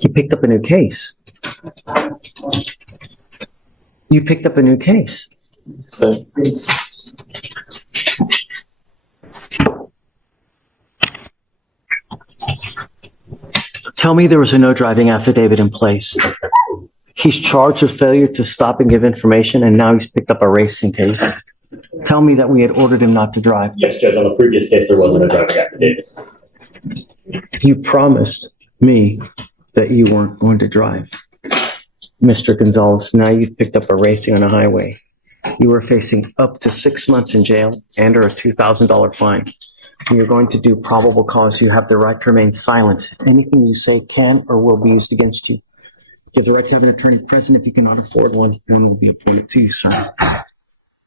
You picked up a new case. You picked up a new case. So, Tell me there was a no driving affidavit in place. He's charged with failure to stop and give information, and now he's picked up a racing case. Tell me that we had ordered him not to drive. yes, Judge, on the previous case, there wasn't a driving affidavit. You promised me that you weren't going to drive. Mr. Gonzalez, now you've picked up a racing on a highway. You are facing up to 6 months in jail and or a $2,000 fine. You're going to do probable cause. You have the right to remain silent. Anything you say can or will be used against you. You have the right to have an attorney present. If you cannot afford one, one will be appointed to you, sir.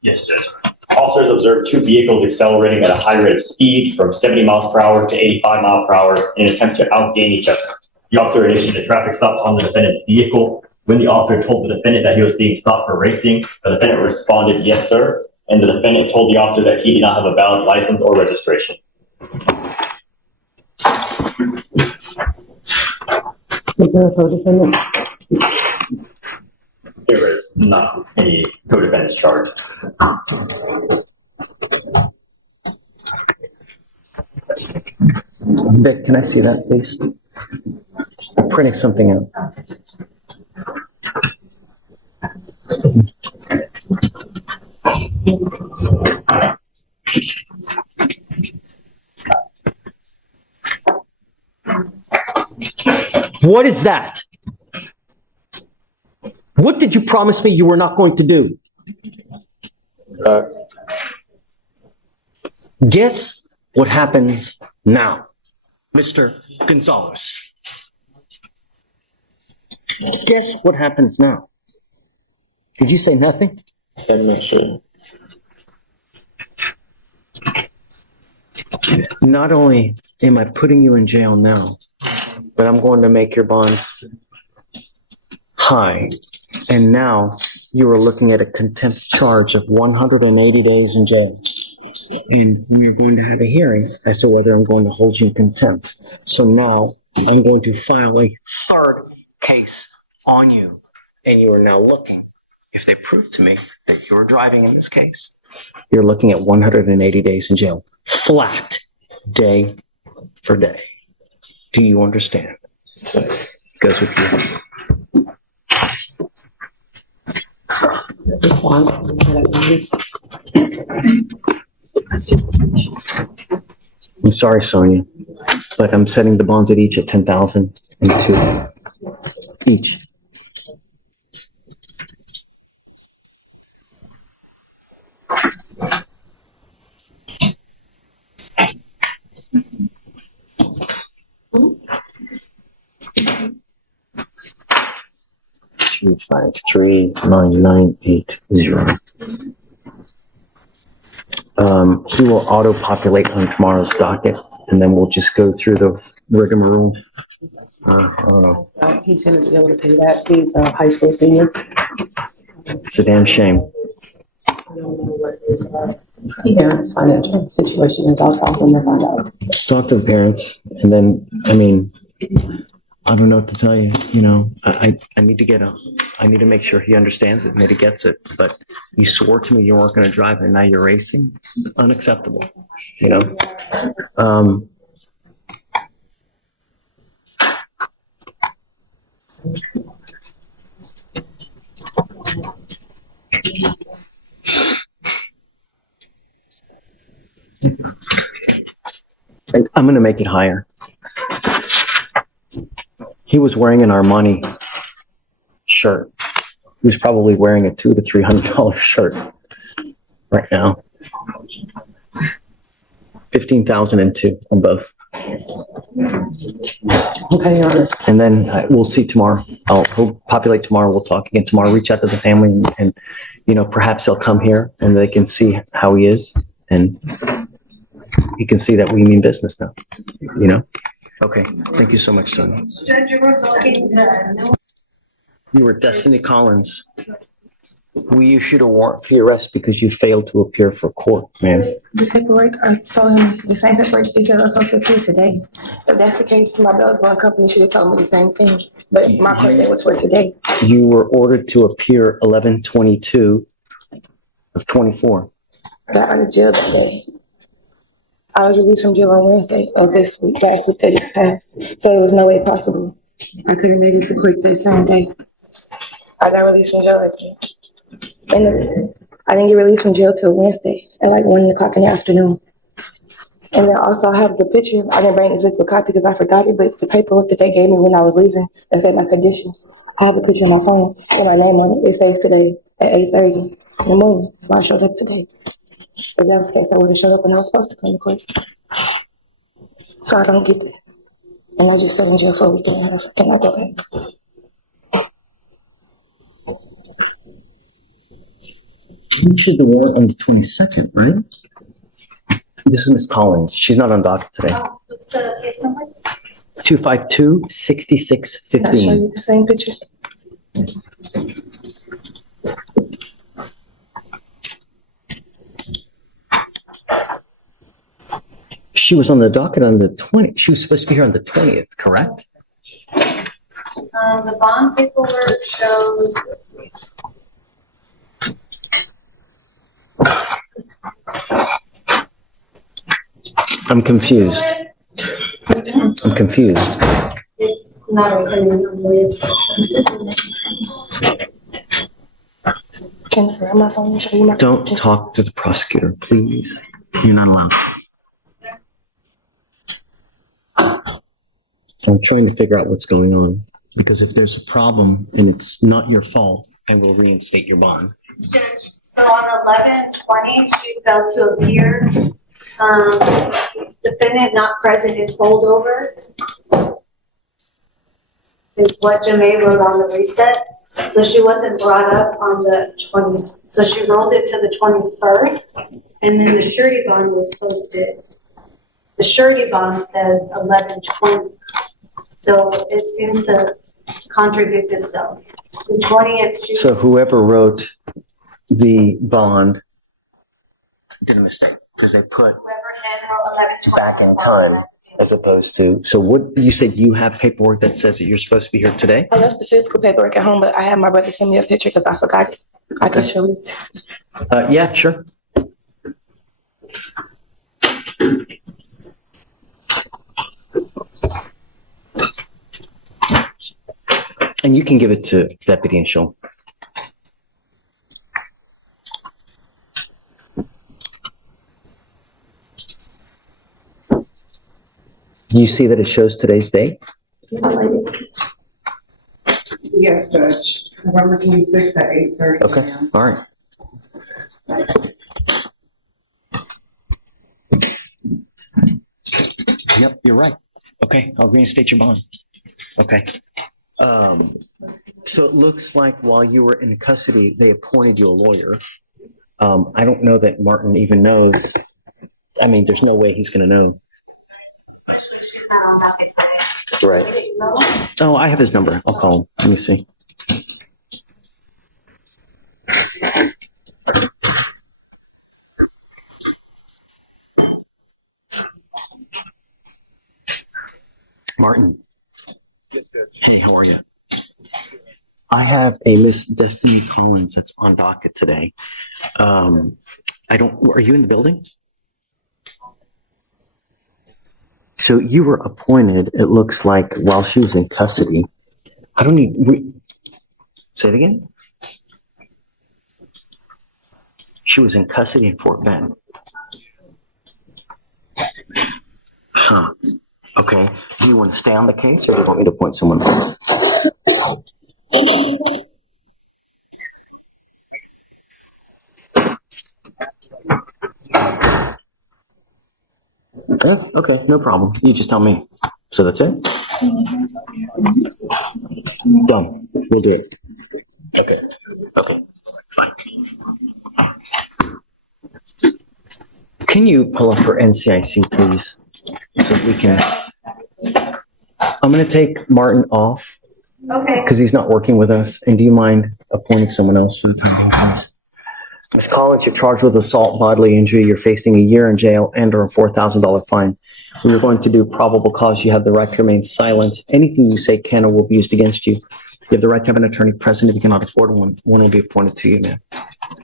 Yes, Judge. Officers observed two vehicles accelerating at a high rate of speed from 70 miles per hour to 85 miles per hour in an attempt to outgain each other. The officer initiated a traffic stop on the defendant's vehicle. When the officer told the defendant that he was being stopped for racing, the defendant responded, "Yes, sir." And the defendant told the officer that he did not have a valid license or registration. Is there a co-defendant? There is not any co-defendants charged. Vic, can I see that, please? I'm printing something out. What is that? What did you promise me you were not going to do? Guess what happens now, Mr. Gonzalez? Guess what happens now? Did you say nothing? Said make sure. Not only am I putting you in jail now, but I'm going to make your bonds high. And now you are looking at a contempt charge of 180 days in jail. And we're going to have a hearing as to whether I'm going to hold you in contempt. So now I'm going to file a third case on you. And you are now looking, if they prove to me that you were driving in this case, you're looking at 180 days in jail. Flat, day for day. Do you understand? It goes with you. I'm sorry, Sonia, but I'm setting the bonds at each at 10,000 and two each. Two, 5, 3, 9, 9, 8, 0. He will auto-populate on tomorrow's docket, and then we'll just go through the rigmarole. I don't know. He's going to be able to pay that. He's a high school senior. It's a damn shame. I don't know what his parents' financial situation is. I'll talk to him and find out. Talk to the parents, and then, I mean, I don't know what to tell you. You know, I need to I need to make sure he understands it and that he gets it. But you swore to me you weren't going to drive, and now you're racing. Unacceptable. You know. I'm going to make it higher. He was wearing an Armani shirt. He was probably wearing a $200 to $300 shirt right now. 15,002 on both. Okay, Your Honor. And then we'll see tomorrow. He'll populate tomorrow. We'll talk again tomorrow. Reach out to the family and you know, perhaps they'll come here and they can see how he is, and you can see that we mean business now. You know. Okay. Thank you so much, Sonia. Judge, you were voting the You were Destiny Collins. We issued a warrant for your arrest because you failed to appear for court, ma'am. The paperwork, I told him the same paperwork he said I was supposed to appear today. If that's the case, my bail's bond company should have told me the same thing. But my court date was for today. You were ordered to appear 11/22 of 24. I got out of jail that day. I was released from jail on Wednesday of this week, last week that just passed. So there was no way possible. I could have made it to court that same day. I got released from jail that day. And then I didn't get released from jail till Wednesday at like 1 o'clock in the afternoon. And then also I have the picture. I didn't bring the physical copy because I forgot it, but the paperwork that they gave me when I was leaving, that said my conditions. I have the picture on my phone with my name on it. It says today at 8:30 in the morning. So I showed up today. If that was the case, I would have showed up when I was supposed to come to court. So I don't get that. And I just sat in jail for a week and a half. I cannot go back. You issued the warrant on the 22nd, right? This is Miss Collins. She's not on docket today. What's the case number? 252-6615. Can I show you the same picture? She was on the docket on the 20th. She was supposed to be here on the 20th, correct? The bond paperwork shows, let's see. I'm confused. I'm confused. It's not open, I'm weird. Can I grab my phone and show you my Don't picture? talk to the prosecutor, please. You're not allowed to. I'm trying to figure out what's going on. Because if there's a problem and it's not your fault, I will reinstate your bond. So on 11/20, she failed to appear. Defendant not present in holdover is what Jamae wrote on the reset. So she wasn't brought up on the 20th. So she rolled it to the 21st, and then the surety bond was posted. The surety bond says 11/20. So it seems to contradict itself. The 20th, she So whoever wrote the bond did a mistake because they put whoever handled 11/20 back in time as opposed to. So what you said you have paperwork that says that you're supposed to be here today? I left the physical paperwork at home, but I had my brother send me a picture because I forgot it. I can show it. Yeah, sure. And you can give it to Deputy and she'll. You see that it shows today's date? Yes, Judge. November 26th at 8:30 Okay, a.m. all right. Yep, you're right. Okay, I'll reinstate your bond. Okay. So it looks like while you were in custody, they appointed you a lawyer. I don't know that Martin even knows. I mean, there's no way he's going to know. Right. Oh, I have his number. I'll call him. Let me see. Martin. Hey, how are you? I have a Miss Destiny Collins that's on docket today. Are you in the building? So you were appointed, it looks like, while she was in custody. Say it again? She was in custody in Fort Bend. Huh. Okay. Do you want to stay on the case or do you want me to appoint someone else? Yeah, okay, no problem. You just tell me. So that's it? Done. We'll do it. Okay. Okay. Fine. Can you pull up her NCIC, please? So we can. I'm going to take Martin off Okay. because he's not working with us. And do you mind appointing someone else for the time being, please? Ms. Collins, you're charged with assault, bodily injury. You're facing a year in jail and/or a $4,000 fine. We are going to do probable cause. You have the right to remain silent. Anything you say can or will be used against you. You have the right to have an attorney present. If you cannot afford one will be appointed to you, ma'am.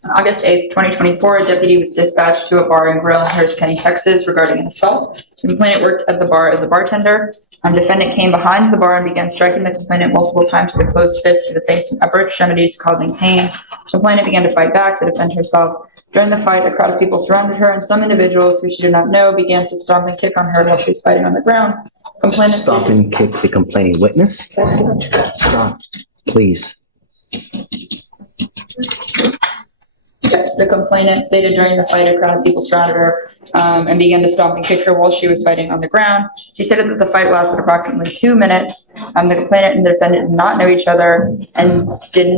On August 8th, 2024, a deputy was dispatched to a bar and grill in Harris County, Texas regarding an assault. The complainant worked at the bar as a bartender. Defendant came behind the bar and began striking the complainant multiple times with a closed fist to the face and upper extremities, causing pain. Complainant began to fight back to defend herself. During the fight, a crowd of people surrounded her, and some individuals who she did not know began to stomp and kick on her while she was fighting on the ground. Complainant Stop and kick the complaining witness. That's not true. Stop, please. Yes, the complainant stated during the fight, a crowd of people surrounded her and began to stomp and kick her while she was fighting on the ground. She stated that the fight lasted approximately 2 minutes. The complainant and the defendant did not know each other and stated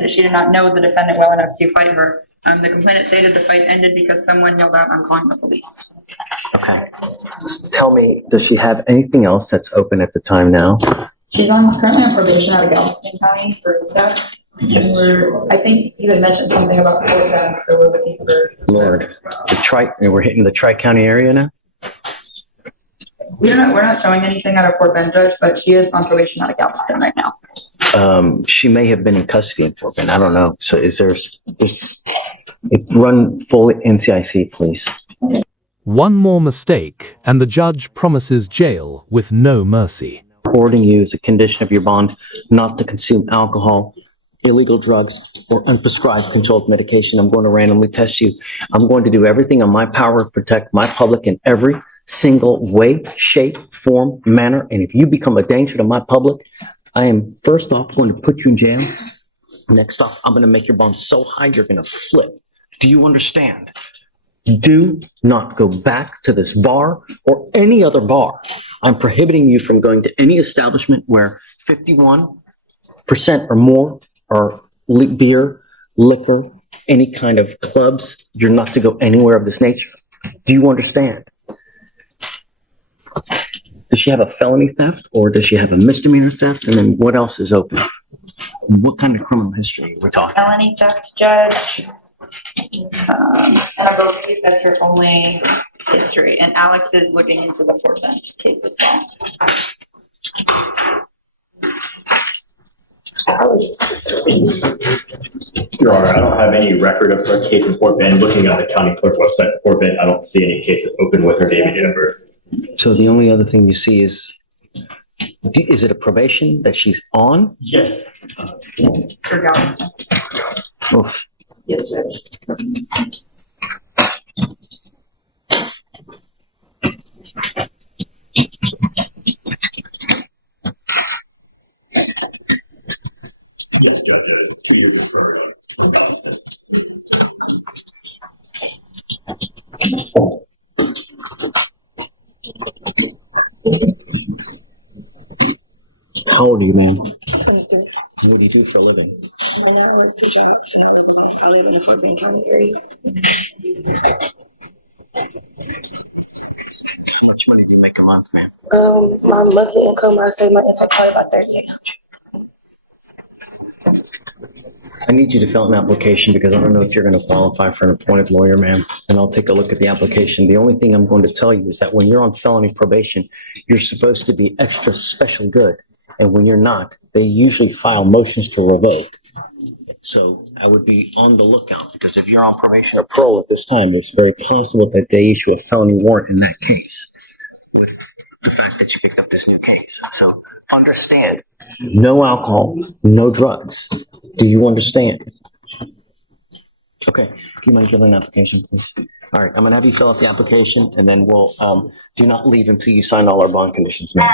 that she did not know the defendant well enough to fight her. The complainant stated the fight ended because someone yelled out, "I'm calling the police." Okay. Tell me, does she have anything else that's open at the time now? She's currently on probation out of Galveston County for theft. Yes. I think you had mentioned something about Fort Bend, so we're looking for. Lord, we're hitting the Tri-County area now? We're not showing anything out of Fort Bend, Judge, but she is on probation out of Galveston right now. She may have been in custody in Fort Bend. I don't know. So run full NCIC, please. One more mistake, and the judge promises jail with no mercy. Ordering you as a condition of your bond not to consume alcohol, illegal drugs, or unprescribed controlled medication. I'm going to randomly test you. I'm going to do everything in my power to protect my public in every single way, shape, form, manner. And if you become a danger to my public, I am first off going to put you in jail. Next off, I'm going to make your bond so high you're going to flip. Do you understand? Do not go back to this bar or any other bar. I'm prohibiting you from going to any establishment where 51% or more are beer, liquor, any kind of clubs. You're not to go anywhere of this nature. Do you understand? Does she have a felony theft or does she have a misdemeanor theft? And then what else is open? What kind of criminal history are we talking? Felony theft, Judge. And I believe that's her only history. And Alex is looking into the Fort Bend case as well. Your Honor, I don't have any record of her case in Fort Bend. Looking at the county clerk website in Fort Bend, I don't see any cases open with her name and date of birth. So the only other thing you see is it a probation that she's on? Yes. For Galveston. Oof. Yes, Judge. How old are you, man? 23. What do you do for a living? And I work 2 jobs. I live in the Fort Bend County area. How much money do you make a month, man? My monthly income, I say my intake probably about 38. I need you to fill out an application because I don't know if you're going to qualify for an appointed lawyer, ma'am. And I'll take a look at the application. The only thing I'm going to tell you is that when you're on felony probation, you're supposed to be extra special good. And when you're not, they usually file motions to revoke. So I would be on the lookout because if you're on probation or parole at this time, it's very possible that they issue a felony warrant in that case. With the fact that you picked up this new case. So understand, no alcohol, no drugs. Do you understand? Okay, do you mind filling an application, please? All right, I'm gonna have you fill out the application and then we'll, do not leave until you sign all our bond conditions, ma'am.